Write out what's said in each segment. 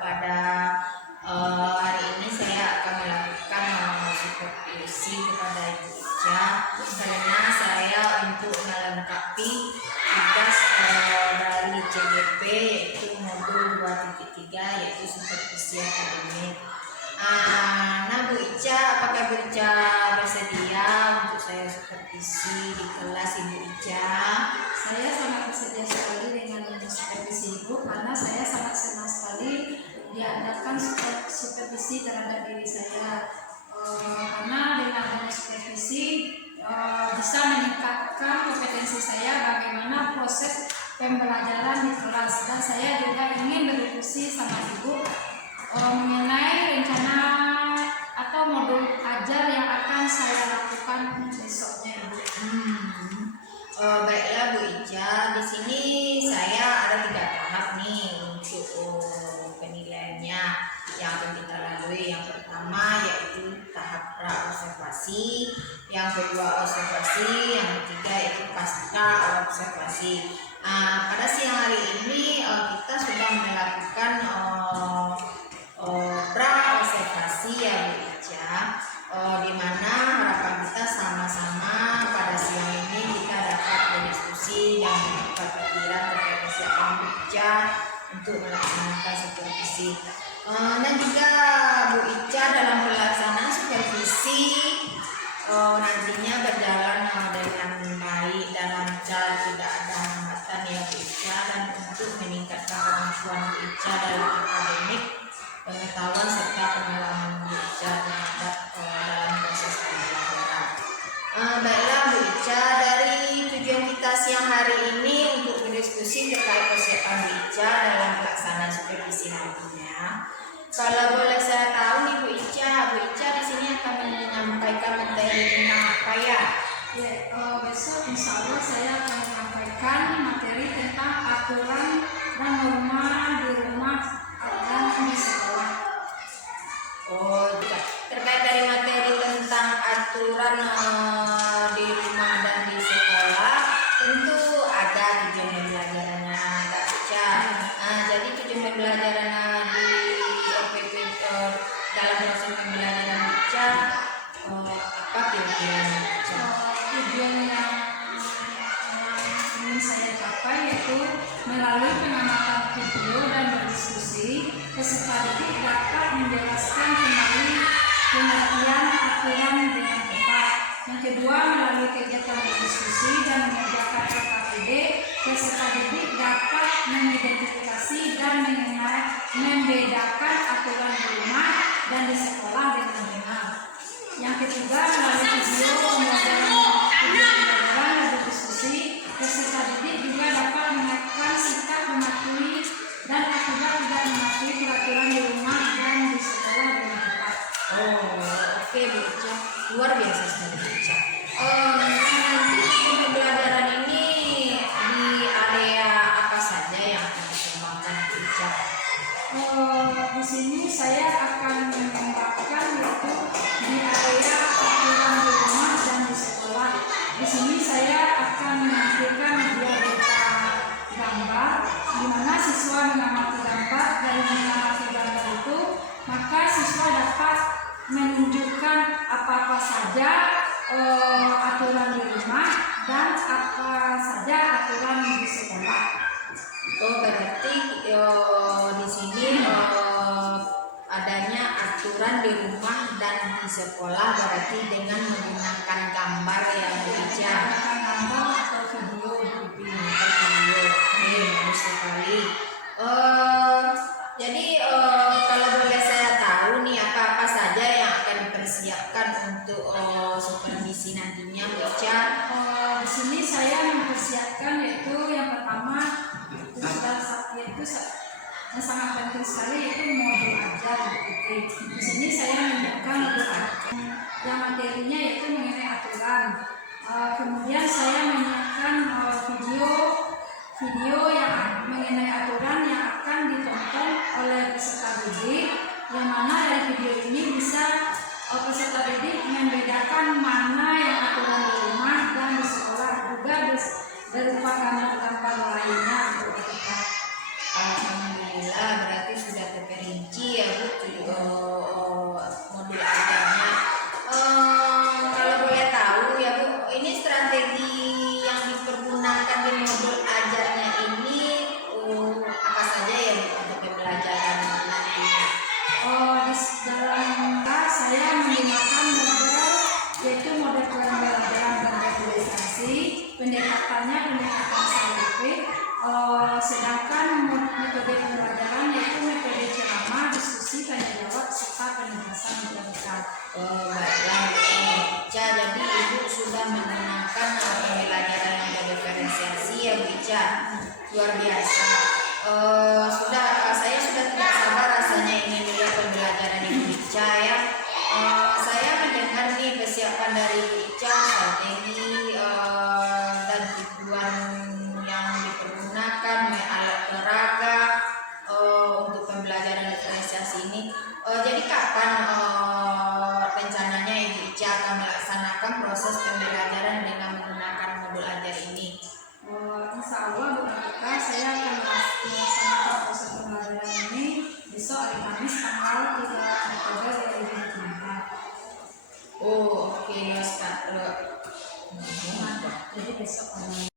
pada hari ini saya akan melakukan supervisi kepada Ibu Ica karena saya untuk melengkapi tugas dari CGP yaitu modul 2.3 yaitu supervisi akademik. Nah Bu Ica, apakah Bu Ica bersedia untuk saya supervisi di kelas Ibu Ica? Saya sangat bersedia sekali dengan supervisi Ibu karena saya sangat senang sekali diadakan supervisi terhadap diri saya, karena dengan supervisi bisa meningkatkan kompetensi saya bagaimana proses pembelajaran di kelas, dan saya juga ingin berdiskusi sama Ibu mengenai rencana atau modul ajar yang akan saya lakukan besoknya Ibu. Baiklah Bu Ica, di sini saya ada 3 tahap nih untuk penilaiannya yang akan kita lalui. Yang pertama yaitu tahap pra-observasi, yang kedua observasi, yang ketiga yaitu pasca observasi. Pada siang hari ini kita sudah melakukan pra-observasi ya Bu Ica, di mana harapan kita sama-sama pada siang ini kita dapat berdiskusi dan mendapat pikiran terkait kesiapan Bu Ica untuk melaksanakan supervisi. Dan juga Bu Ica dalam pelaksanaan supervisi nantinya berjalan dengan baik dan lancar, tidak ada hambatan ya Bu Ica, dan untuk meningkatkan kemampuan Bu Ica dalam akademik, pengetahuan serta pengalaman Bu Ica terhadap dalam proses pembelajaran. Baiklah Bu Ica, dari tujuan kita siang hari ini untuk berdiskusi terkait kesiapan Bu Ica dalam pelaksanaan supervisi nantinya. Kalau boleh saya tahu nih Bu Ica di sini akan menyampaikan materi tentang apa ya? Besok insya Allah saya akan menyampaikan materi tentang aturan dan norma di rumah dan di sekolah. Terkait dari materi tentang aturan di rumah dan di sekolah, tentu ada tujuan pembelajarannya Kak Ica. Jadi tujuan pembelajarannya di OPP dalam proses pembelajaran Ica apa kira-kira Ica? Tujuan yang ingin saya capai yaitu melalui pengamatan video dan berdiskusi, peserta didik dapat menjelaskan kembali pengertian aturan dengan tepat. Yang kedua, melalui kegiatan berdiskusi dan mengerjakan KKPD, peserta didik dapat mengidentifikasi dan membedakan aturan di rumah dan di sekolah dengan benar. Yang ketiga, melalui video pembelajaran dan berdiskusi, peserta didik juga dapat mengajarkan sikap mematuhi dan akibat tidak mematuhi peraturan di rumah dan di sekolah dengan tepat. Oke Bu Ica, luar biasa sekali Bu Ica. Nanti pembelajaran ini di area apa saja yang akan dikembangkan Bu Ica? Di sini saya akan mengembangkan yaitu di area aturan di rumah dan di sekolah. Di sini saya akan menampilkan dia berupa gambar, di mana siswa mengamati gambar. Dari mengamati gambar itu, maka siswa dapat menunjukkan apa-apa saja aturan di rumah dan apa saja aturan di sekolah. Berarti di sini adanya aturan di rumah dan di sekolah berarti dengan menggunakan gambar ya Bu Ica. Gambar atau video Bagus sekali. Jadi kalau boleh saya tahu nih apa-apa saja yang akan dipersiapkan untuk supervisi nantinya Bu Ica? Di sini saya mempersiapkan yaitu yang pertama yaitu yang sangat penting sekali yaitu modul ajar. Di sini saya menyiapkan modul ajar yang materinya yaitu mengenai aturan. Kemudian saya menyiapkan video yang mengenai aturan yang akan ditonton oleh peserta didik, yang mana dari video ini bisa peserta didik membedakan mana yang aturan di rumah dan di sekolah, juga berupa gambar-gambar lainnya. Alhamdulillah berarti sudah terperi kedepannya ini akan saya latih. Sedangkan metode pembelajaran yaitu metode ceramah, diskusi, tanya jawab, serta penugasan matematika. Baiklah, Ica. Jadi Ibu sudah menggunakan pembelajaran yang berdiferensiasi ya Bu Ica. Luar biasa. Saya sudah tidak sabar rasanya ingin melihat pembelajaran Ibu Ica ya. Saya mendengar nih kesiapan dari Ibu Ica, strategi dan tujuan yang dipergunakan, alat peraga untuk pembelajaran diferensiasi ini. Jadi kapan rencananya Ibu Ica akan melaksanakan proses pembelajaran dengan menggunakan modul ajar ini? Insya Allah Bu Atika, saya akan melaksanakan proses pembelajaran ini besok hari Kamis tanggal 3 Oktober 2024. Oke, Ustaz. Jadi besok online.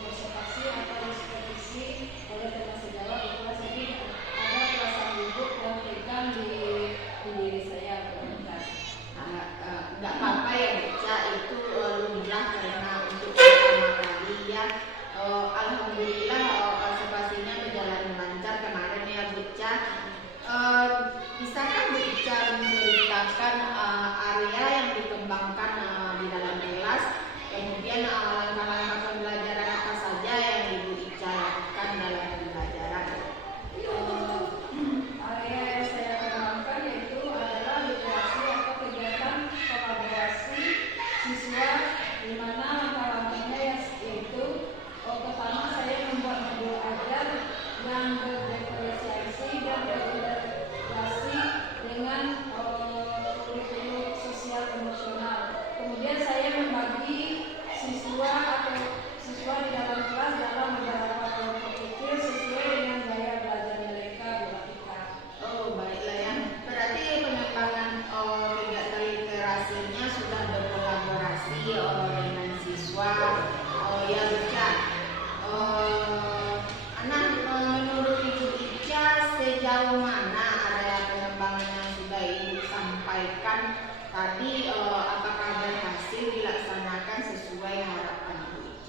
Observasi atau ekspedisi oleh teman sejawat itulah jadi ada perasaan gugup yang tegang di diri saya. Nggak apa-apa ya Ica, itu lumrah karena untuk pertama kali ya. Alhamdulillah observasinya berjalan lancar kemarin ya Bu Ica. Bisakah Bu Ica menceritakan area yang dikembangkan di dalam kelas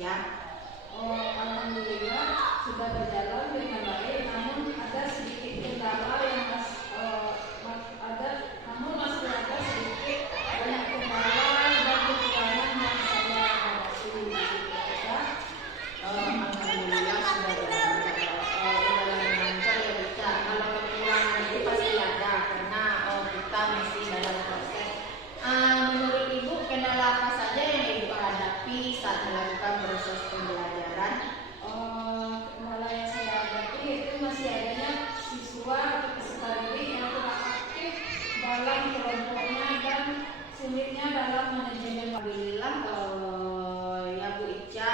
Ica? Alhamdulillah sudah berjalan dengan baik, namun ada sedikit kendala yang masih ada sedikit banyak kendala dan kekurangan yang saya hadapi. Alhamdulillah sudah lancar ya Ica. Kalau kekurangan itu pasti ada karena kita masih dalam proses. Menurut Ibu, kendala apa saja yang Ibu hadapi saat melakukan proses pembelajaran? Kendala yang saya hadapi itu masih adanya siswa atau peserta didik yang kurang aktif dalam kelompoknya dan sulitnya dalam manajemen. Alhamdulillah ya Bu Ica,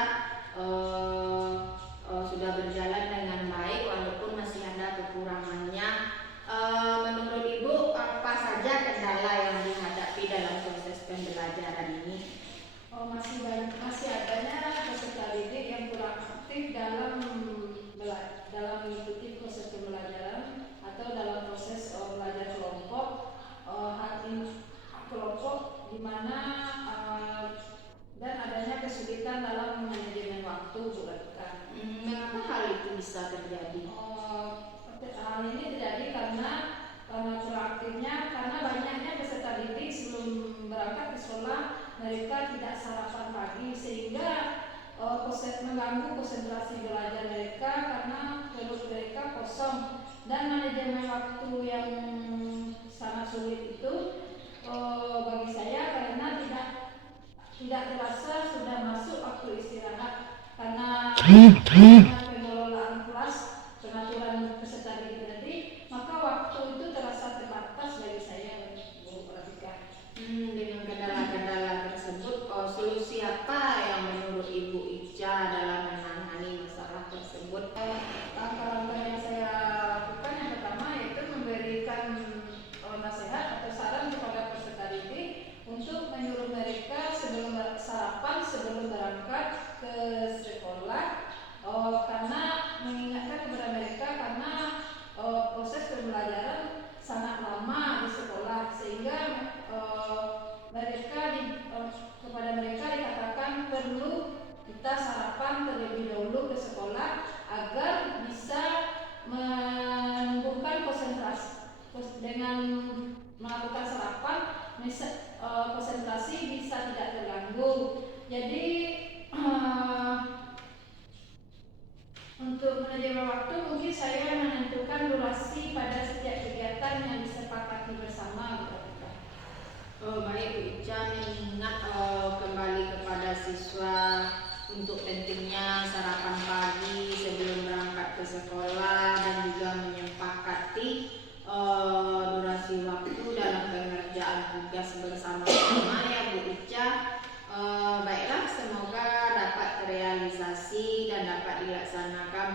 sudah berjalan dengan baik walaupun masih ada kekurangannya. Menurut Ibu, apa saja kendala yang dihadapi dalam proses pembelajaran ini? Masih adanya peserta didik yang kurang aktif dalam mengikuti proses pembelajaran atau dalam proses belajar kelompok, kelompok di mana dan adanya kesulitan dalam manajemen waktu, Bu Radika. Mengapa hal itu bisa terjadi? Hal ini terjadi karena kurang aktifnya, karena banyaknya peserta didik sebelum berangkat ke sekolah mereka tidak sarapan pagi sehingga mengganggu konsentrasi belajar mereka karena perut mereka kosong, dan manajemen waktu yang sangat sulit itu bagi saya karena tidak terasa sudah masuk waktu istirahat karena pengelolaan kelas, pengaturan peserta didik tadi, maka waktu itu terasa terbatas bagi saya, Bu Radika. Dengan kendala-kendala tersebut, solusi apa yang menurut Ibu Ica dalam menangani masalah tersebut? Langkah-langkah yang saya lakukan yang pertama yaitu memberikan nasihat atau saran kepada peserta didik untuk menyuruh mereka sebelum sarapan sebelum berangkat ke sekolah, karena mengingatkan kepada mereka karena proses pembelajaran sangat lama di sekolah sehingga kepada mereka dikatakan perlu kita sarapan terlebih dahulu ke sekolah agar bisa menumbuhkan konsentrasi. Dengan melakukan sarapan konsentrasi bisa tidak terganggu. Jadi untuk manajemen waktu mungkin saya menentukan durasi pada setiap kegiatan yang disepakati bersama. Baik Bu Ica, mengingat kembali kepada siswa untuk pentingnya sarapan pagi sebelum berangkat ke sekolah dan juga menyepakati durasi waktu dalam pengerjaan tugas bersama-sama ya Bu Ica. Baiklah, semoga dapat terrealisasi dan dapat dilaksanakan